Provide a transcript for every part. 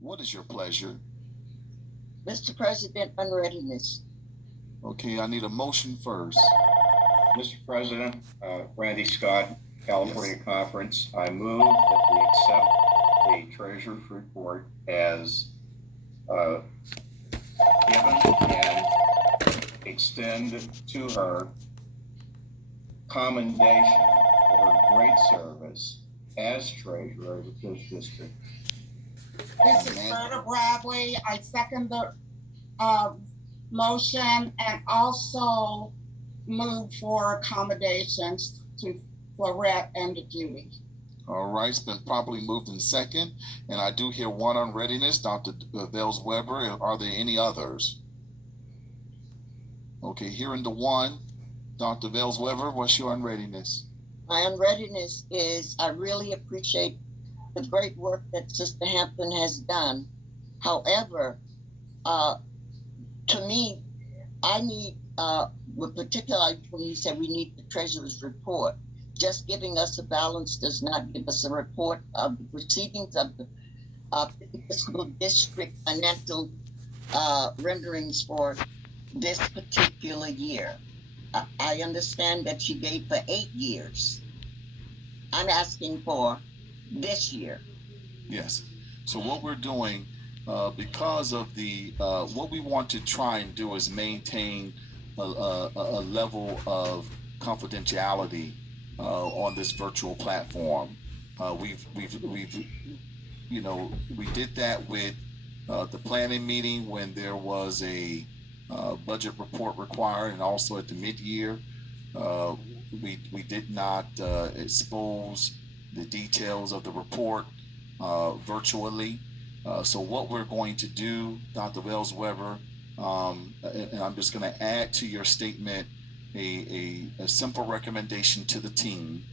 What is your pleasure? Mr. President, unreadiness. Okay, I need a motion first. Mr. President, Randy Scott, California Yes. Conference, I move that we accept the treasurer's report as uh, given and extend to her commendation for her great service as treasurer of this district. This is Berta Bradley. I second the uh, motion and also move for accommodations to Florette and to Judy. All right, it's been properly moved in second, and I do hear one on readiness, Dr. Vels Weber. Are there any others? Okay, hearing the one, Dr. Vels Weber, what's your unreadiness? My unreadiness is I really appreciate the great work that Sister Hampton has done. However, to me, I need, particularly when you said we need the treasurer's report, just giving us a balance does not give us a report of the proceedings of the fiscal district financial renderings for this particular year. I understand that she gave for 8 years. I'm asking for this year. Yes. So what we're doing, because of the, what we want to try and do is maintain a level of confidentiality on this virtual platform. We've, we did that with the planning meeting when there was a budget report required, and also at the mid-year. Uh, we did not expose the details of the report virtually. So what we're going to do, Dr. Wells Weber, and I'm just going to add to your statement a simple recommendation to the team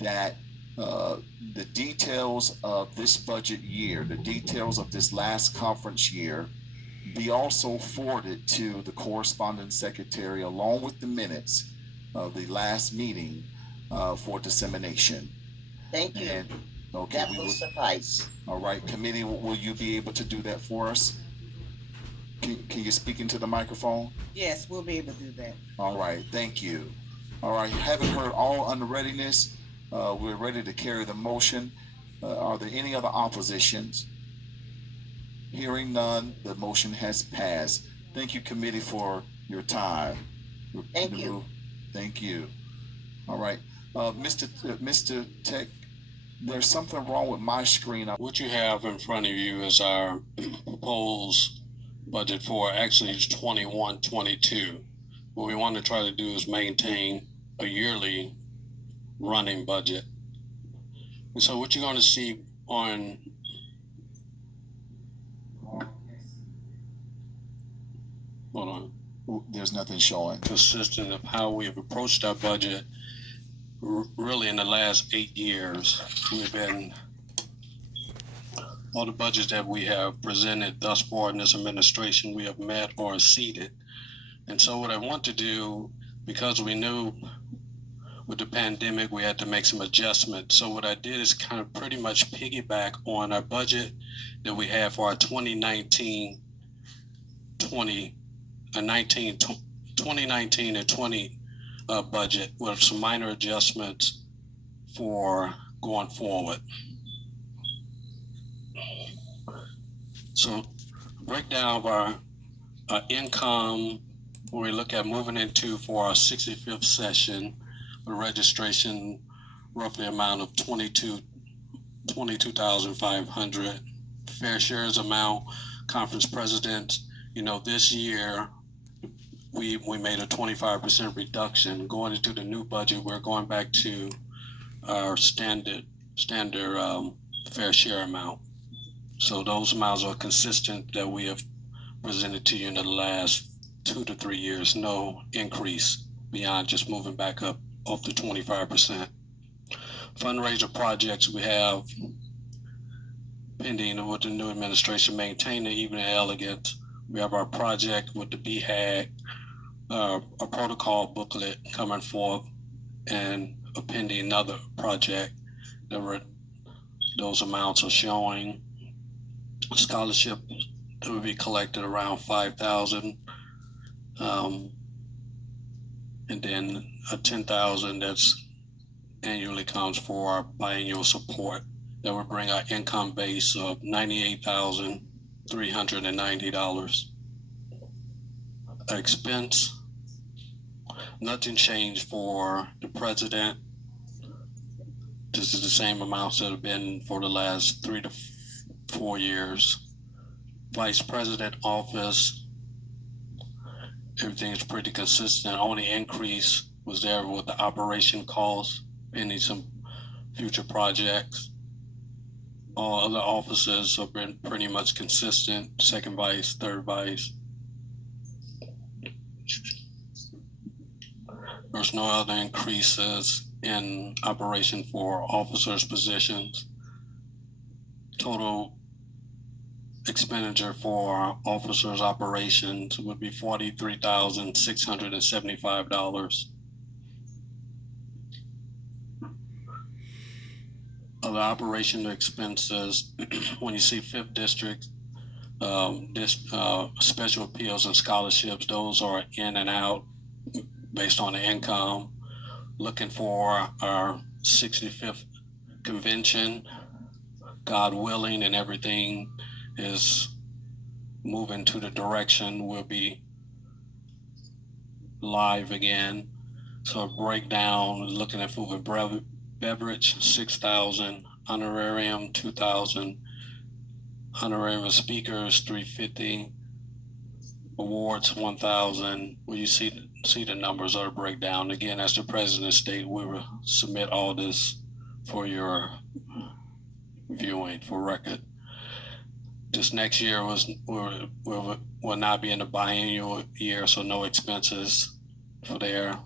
that the details of this budget year, the details of this last conference year, be also forwarded to the corresponding secretary along with the minutes of the last meeting for dissemination. Thank you. And okay, that will suffice. All right, committee, will you be able to do that for us? Can you speak into the microphone? Yes, we'll be able to do that. All right, thank you. All right, having heard all unreadiness, we're ready to carry the motion. Are there any other oppositions? Hearing none, the motion has passed. Thank you, committee, for your time. Thank you. Thank you. All right, Mr. Tech, there's something wrong with my screen. What you have in front of you is our proposed budget for actually it's 21-22. What we want to try to do is maintain a yearly running budget. And so what you're going to see on hold on. There's nothing showing. Consistent of how we have approached our budget really in the last 8 years. We've been all the budgets that we have presented thus far in this administration, we have met or exceeded. And so what I want to do, because we knew with the pandemic, we had to make some adjustments. So what I did is kind of pretty much piggyback on our budget that we have for our 2019 and 20 budget with some minor adjustments for going forward. So breakdown of our income, when we look at moving into for our 65th session, the registration roughly amount of 22,500. Fair shares amount, conference president, this year we made a 25% reduction. Going into the new budget, we're going back to our standard fair share amount. So those amounts are consistent that we have presented to you in the last 2 to 3 years. No increase beyond just moving back up off the 25%. Fundraiser projects we have pending with the new administration, maintain the even and elegant. We have our project with the BHAG, a protocol booklet coming forth, and a pending another project that those amounts are showing. scholarship that would be collected around 5,000. And then a 10,000 that's annually comes for our biannual support. That would bring our income base of $98,390. Expense, nothing changed for the president. This is the same amounts that have been for the last 3 to 4 years. Vice President office, everything is pretty consistent. Only increase was there with the operation costs, pending some future projects. All other offices have been pretty much consistent, second vice, third vice. There's no other increases in operation for officers' positions. Total expenditure for officers' operations would be $43,675. Other operational expenses, when you see Fifth District, special appeals and scholarships, those are in and out based on the income. Looking for our 65th convention, God willing, and everything is moving to the direction we'll be live again. So a breakdown, looking at food and beverage, 6,000, honorarium, 2,000, honorarium speakers, 350, awards, 1,000. Well, you see the numbers are breakdown. Again, as the president stated, we will submit all this for your viewing for record. This next year will not be in the biennial year, so no expenses for there.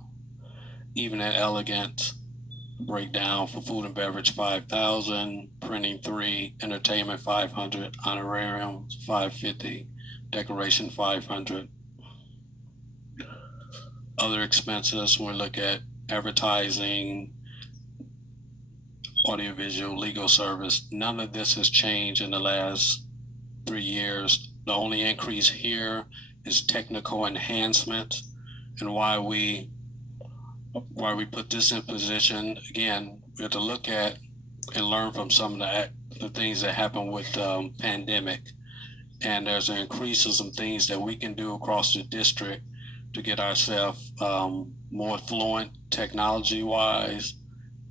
Even at Elegant, breakdown for food and beverage, 5,000, printing 3, entertainment 500, honorarium 550, decoration 500. Other expenses, we look at advertising, audiovisual, legal service. None of this has changed in the last 3 years. The only increase here is technical enhancement, and why we put this in position. Again, we have to look at and learn from some of the things that happened with the pandemic. And there's an increase of some things that we can do across the district to get ourselves more fluent technology-wise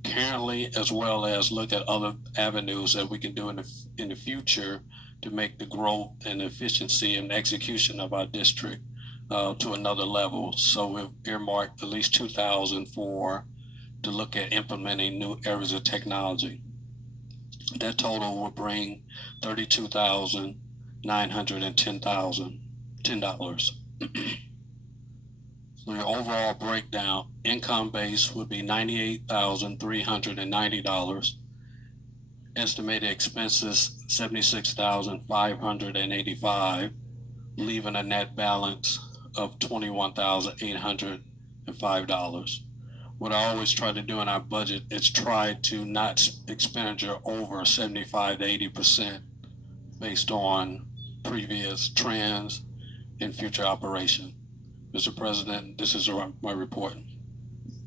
currently, as well as look at other avenues that we can do in the future to make the growth and efficiency and execution of our district to another level. So we've earmarked at least 2,000 to look at implementing new areas of technology. That total will bring $32,910. So the overall breakdown, income base would be $98,390. Estimated expenses, $76,585, leaving a net balance of $21,805. What I always try to do in our budget is try to not expenditure over 75 to 80% based on previous trends and future operation. Mr. President, this is my report.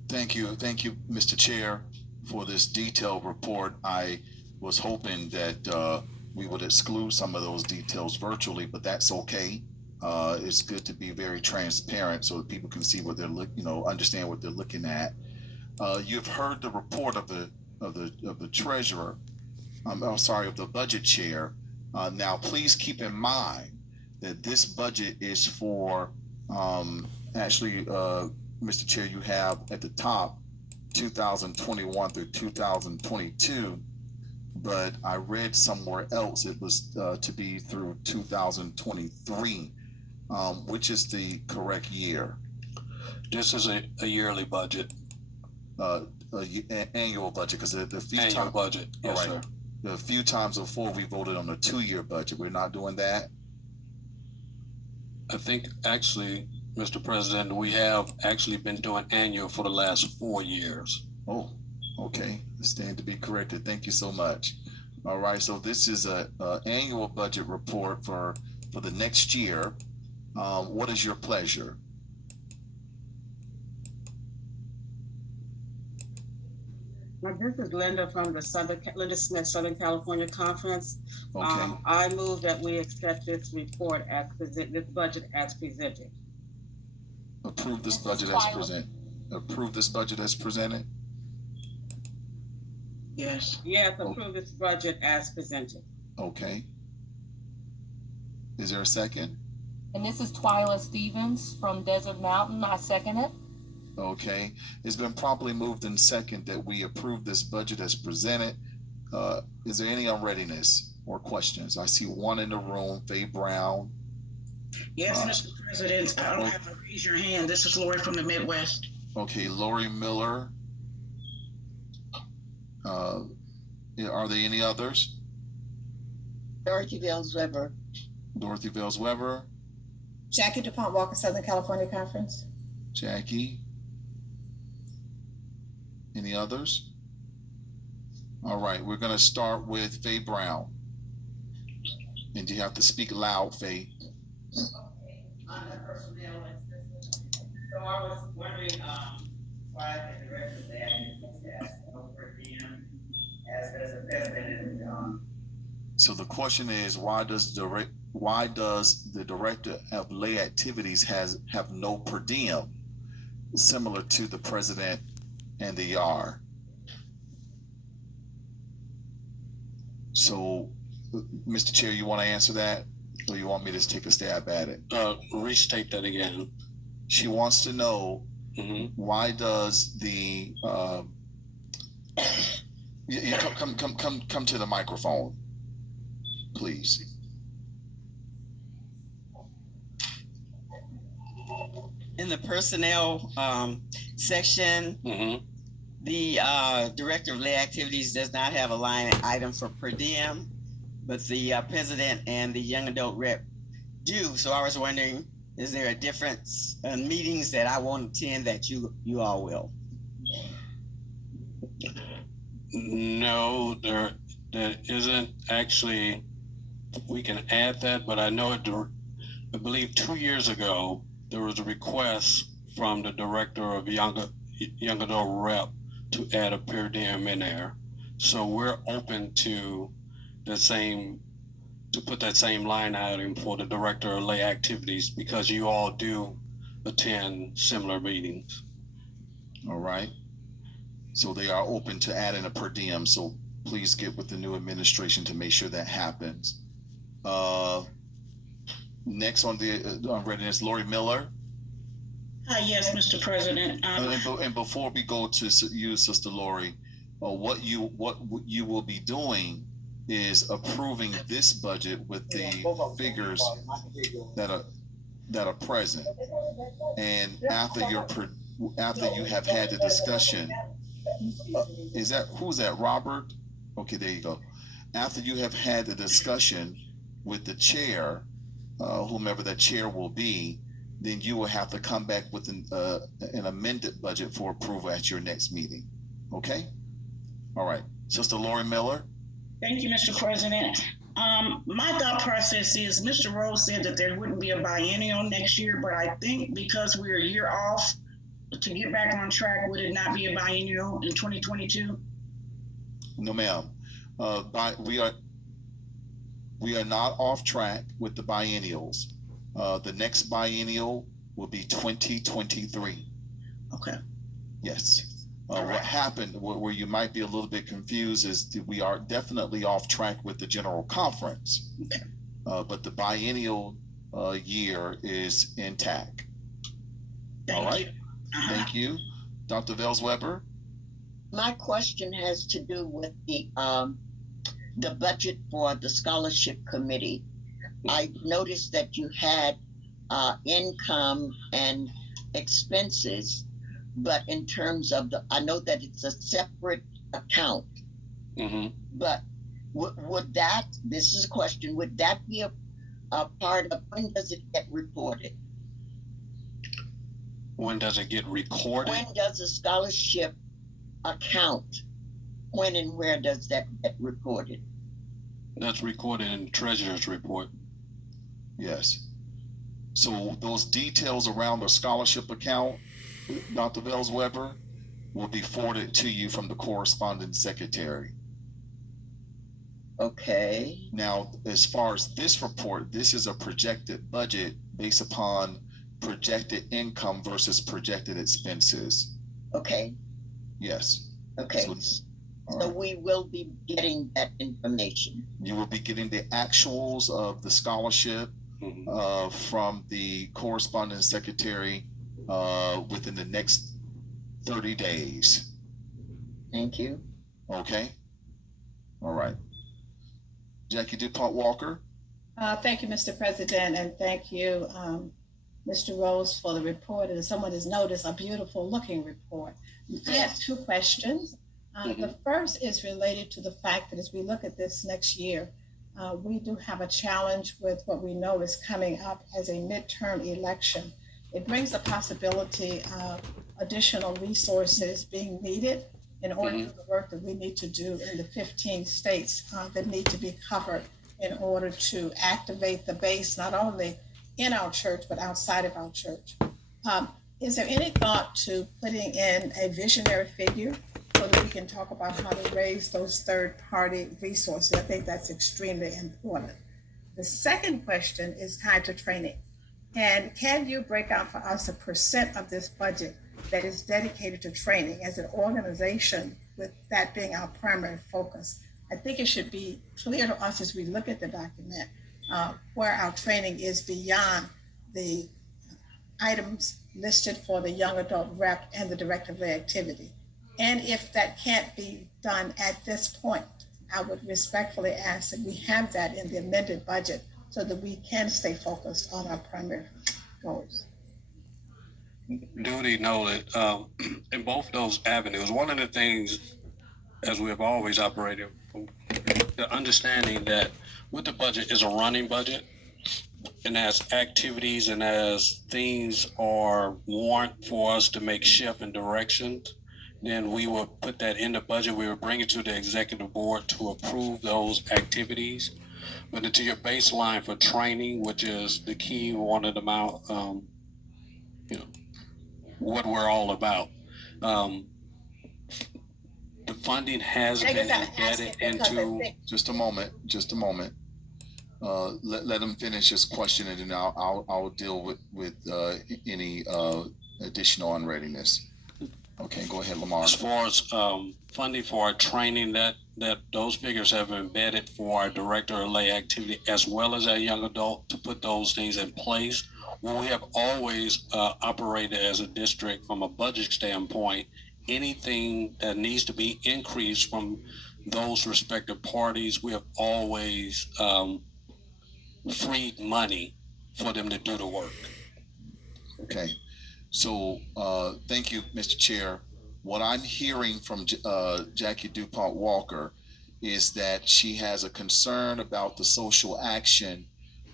Thank you, Mr. Chair, for this detailed report. I was hoping that we would exclude some of those details virtually, but that's okay. It's good to be very transparent so that people can see what they're understand what they're looking at. You've heard the report of the treasurer. Of the budget chair. Now, please keep in mind that this budget is for Mr. Chair, you have at the top 2021 through 2022, but I read somewhere else it was to be through 2023. Which is the correct year? This is a yearly budget. Annual budget, because the few annual budget. Yes, sir. The few times before we voted on a 2-year budget. We're not doing that. I think actually, Mr. President, we have actually been doing annual for the last 4 years. Oh, okay. Stand to be corrected. Thank you so much. All right, so this is a annual budget report for the next year. What is your pleasure? This is Linda from the Linda Smith Southern California Conference. Okay, I move that we accept this report as this budget as presented. approve this budget as presented. Approve this budget as presented. Yes. Yes, approve this budget as presented. Okay. Is there a second? And this is Twyla Stevens from Desert Mountain. I second it. Okay, it's been properly moved in second that we approve this budget as presented. Is there any unreadiness or questions? I see one in the room, Faye Brown. Yes, Mr. President, I don't have to raise your hand. This is Lori from the Midwest. Okay, Lori Miller. Are there any others? Dorothy Vales Weber. Dorothy Vales Weber, Jackie DuPont Walker, Southern California Conference. Jackie. Any others? All right, we're gonna start with Faye Brown. And you have to speak loud, Faye. On the personnel assistance. So I was wondering, why the director of the admin has no per diem as the president and, So the question is, why does the director of lay activities have no per diem, similar to the president and the YAR? So, Mr. Chair, you want to answer that, or you want me to take a stab at it? Restate that again. She wants to know Mhm. why does the come to the microphone, please. In the personnel section, Mhm. the director of lay activities does not have a line item for per diem, but the president and the young adult rep do. So I was wondering, is there a difference in meetings that I won't attend that you all will? No, there isn't actually. We can add that, but I know I believe 2 years ago there was a request from the director of young adult rep to add a per diem in there. So we're open to put that same line item for the director of lay activities, because you all do attend similar meetings. All right. So they are open to adding a per diem. So please get with the new administration to make sure that happens. Next on the readiness, Lori Miller. Yes, Mr. President. And before we go to you, Sister Lori, what you will be doing is approving this budget with the figures that are present. And after you have had the discussion, who's that, Robert? Okay, there you go. After you have had the discussion with the chair, whomever that chair will be, then you will have to come back with an amended budget for approval at your next meeting. Okay? All right. Sister Lori Miller. Thank you, Mr. President. My thought process is Mr. Rose said that there wouldn't be a biennial next year, but I think because we're a year off, to get back on track, would it not be a biennial in 2022? No, ma'am. We are not off track with the biennials. The next biennial will be 2023. Okay. Yes. What happened, where you might be a little bit confused, is that we are definitely off track with the general conference. Okay. But the biennial year is intact. Thank All right. you. Thank you. Dr. Vales Weber. My question has to do with the budget for the scholarship committee. I noticed that you had income and expenses, but in terms of I know that it's a separate account, Mm-hmm. but would that, this is a question, would that be a part of, when does it get reported? When does it get recorded? When does a scholarship account, when and where does that get reported? That's recorded in the treasurer's report. Yes. So those details around the scholarship account, Dr. Vels Weber, will be forwarded to you from the corresponding secretary. Okay. Now, as far as this report, this is a projected budget based upon projected income versus projected expenses. Okay. Yes. Okay. So, all So right. we will be getting that information. You will be getting the actuals of the scholarship from the corresponding secretary within the next 30 days. Thank you. Okay. All right. Jackie DuPont Walker. Thank you, Mr. President, and thank you, Mr. Rose, for the report. And as someone has noticed, a beautiful looking report. I have two questions. The first is related to the fact that as we look at this next year, we do have a challenge with what we know is coming up as a midterm election. It brings the possibility of additional resources being needed in order to do the work that we need to do in the 15 states that need to be covered in order to activate the base, not only in our church, but outside of our church. Is there any thought to putting in a visionary figure so that we can talk about how to raise those third-party resources? I think that's extremely important. The second question is tied to training. And can you break out for us a percent of this budget that is dedicated to training as an organization, with that being our primary focus? I think it should be clear to us as we look at the document where our training is beyond the items listed for the young adult rep and the director of lay activity. And if that can't be done at this point, I would respectfully ask that we have that in the amended budget so that we can stay focused on our primary goals. Duly noted. In both those avenues, one of the things, as we have always operated, the understanding that with the budget is a running budget, and as activities and as things are warrant for us to make shift in directions, then we will put that in the budget. We will bring it to the executive board to approve those activities. But to your baseline for training, which is the key one of the what we're all about. The funding has been embedded into. Just a moment. Let him finish his question, and then I'll deal with any additional unreadiness. Okay, go ahead, Lamar. As far as funding for our training, that those figures have been embedded for our director of lay activity as well as our young adult to put those things in place. Well, we have always operated as a district from a budget standpoint. Anything that needs to be increased from those respective parties, we have always freed money for them to do the work. Okay. So thank you, Mr. Chair. What I'm hearing from Jackie DuPont Walker is that she has a concern about the social action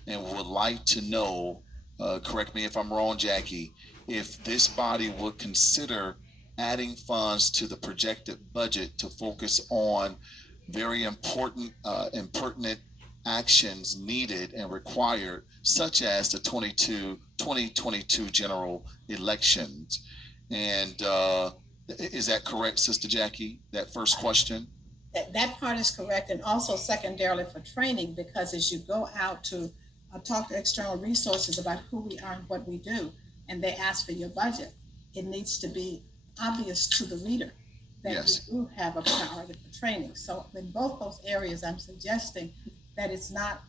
and would like to know, correct me if I'm wrong, Jackie, if this body would consider adding funds to the projected budget to focus on very important and pertinent actions needed and required, such as the 2022 general elections. And is that correct, Sister Jackie, that first question? That part is correct. And also secondarily for training, because as you go out to talk to external resources about who we are and what we do, and they ask for your budget, it needs to be obvious to the reader that Yes. we do have a priority for training. So in both those areas, I'm suggesting that it's not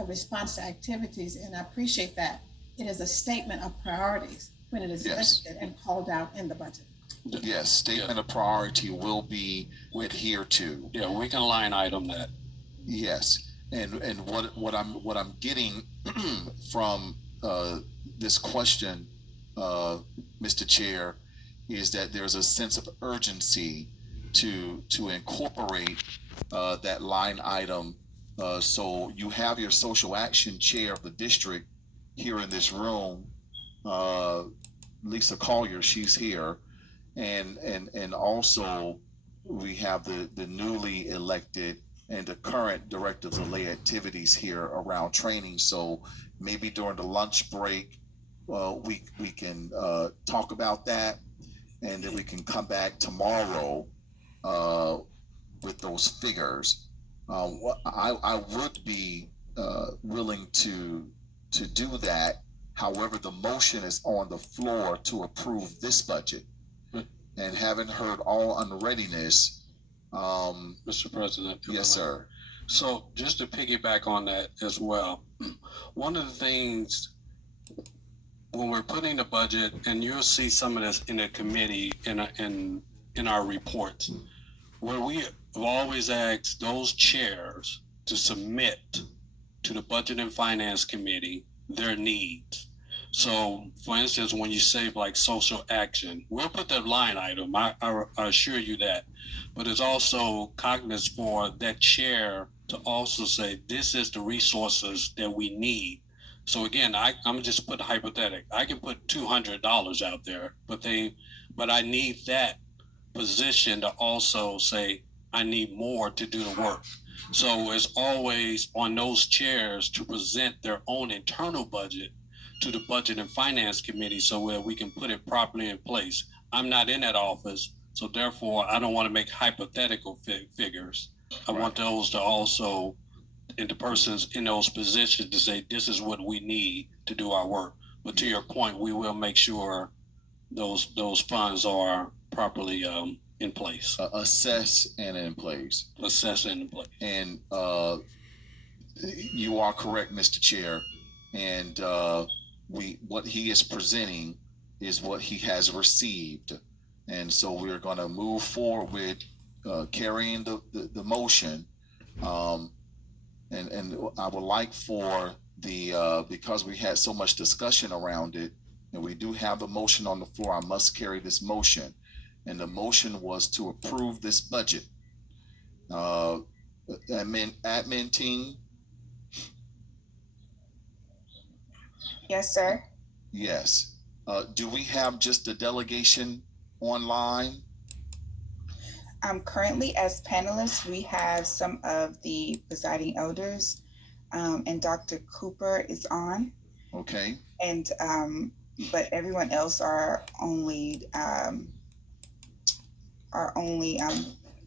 a response to activities, and I appreciate that. It is a statement of priorities when it is Yes. listed and called out in the budget. Yes, statement of priority will be adhered to. Yeah, we can line item that. Yes, and what I'm getting from this question, Mr. Chair, is that there's a sense of urgency to incorporate that line item. So you have your social action chair of the district here in this room, Lisa Collier, she's here, and also we have the newly elected and the current directives of lay activities here around training. So maybe during the lunch break, we can talk about that, and then we can come back tomorrow with those figures. I would be willing to do that. However, the motion is on the floor to approve this budget, and having heard all unreadiness. Mr. President. Yes, sir. So just to piggyback on that as well, one of the things when we're putting the budget, and you'll see some of this in the committee in our reports, where we have always asked those chairs to submit to the Budget and Finance Committee their needs. So, for instance, when you say like social action, we'll put that line item. I assure you that. But it's also cognizant for that chair to also say, this is the resources that we need. So again, I'm just put hypothetical. I can put $200 out there, but I need that position to also say, I need more to do the work. So it's always on those chairs to present their own internal budget to the Budget and Finance Committee so that we can put it properly in place. I'm not in that office, so therefore I don't want to make hypothetical figures. I want those to also, and the persons in those positions to say, this is what we need to do our work. But to your point, we will make sure those funds are properly in place. Assess and in place. Assess and in place. And you are correct, Mr. Chair. And what he is presenting is what he has received. And so we're going to move forward with carrying the motion. And I would like for because we had so much discussion around it, and we do have a motion on the floor, I must carry this motion. And the motion was to approve this budget. Admin team? Yes, sir. Yes. Do we have just the delegation online? Currently, as panelists, we have some of the presiding elders, and Dr. Cooper is on. Okay. And but everyone else are only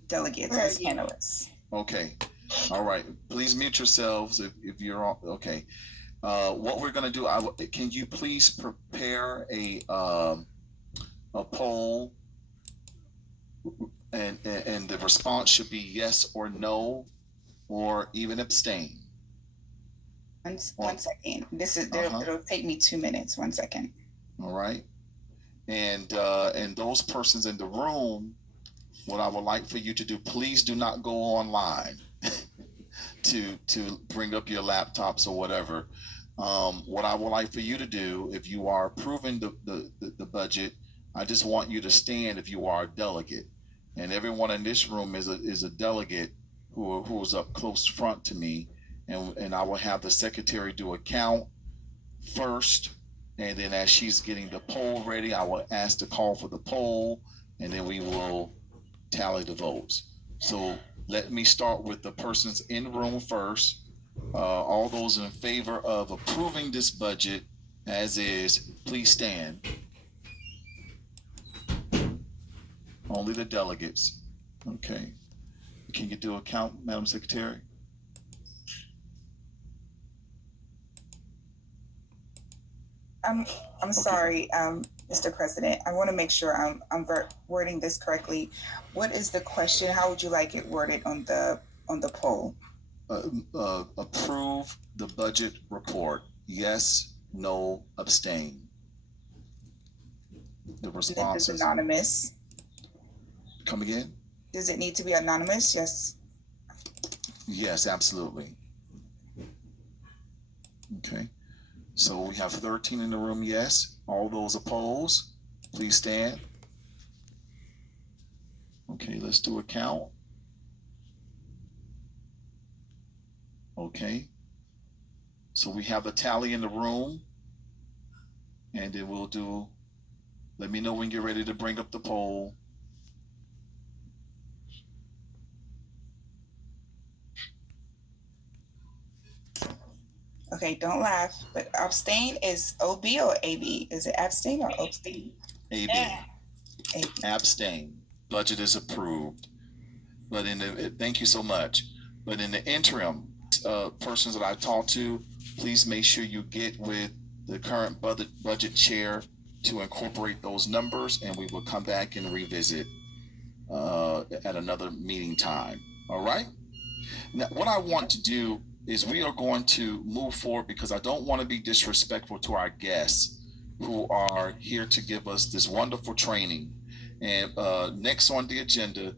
delegates as panelists. Okay. All right. Please mute yourselves if you're on. Okay. What we're going to do, can you please prepare a poll, and the response should be yes or no, or even abstain. One second. It'll take me 2 minutes. 1 second. All right. And those persons in the room, what I would like for you to do, please do not go online to bring up your laptops or whatever. What I would like for you to do, if you are approving the budget, I just want you to stand if you are a delegate. And everyone in this room is a delegate who is up close front to me. And I will have the secretary do a count first. And then as she's getting the poll ready, I will ask to call for the poll, and then we will tally the votes. So let me start with the persons in the room first. All those in favor of approving this budget as is, please stand. Only the delegates. Okay. Can you do a count, Madam Secretary? I'm sorry, Mr. President. I want to make sure I'm wording this correctly. What is the question? How would you like it worded on the poll? Approve the budget report. Yes, no, abstain. The response is anonymous. Come again? Does it need to be anonymous? Yes. Yes, absolutely. Okay. So we have 13 in the room, yes. All those opposed, please stand. Okay, let's do a count. Okay. So we have a tally in the room, and then we'll do, let me know when you're ready to bring up the poll. Okay, don't laugh, but abstain is OB or AB? Is it abstain or OB? AB. Abstain. Budget is approved. But thank you so much. But in the interim, persons that I talked to, please make sure you get with the current budget chair to incorporate those numbers, and we will come back and revisit at another meeting time. All right. Now, what I want to do is we are going to move forward because I don't want to be disrespectful to our guests who are here to give us this wonderful training. And next on the agenda,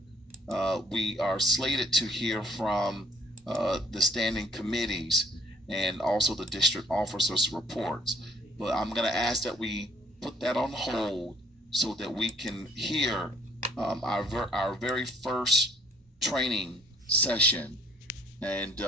we are slated to hear from the standing committees and also the district officers' reports. But I'm going to ask that we put that on hold so that we can hear our very first training session. And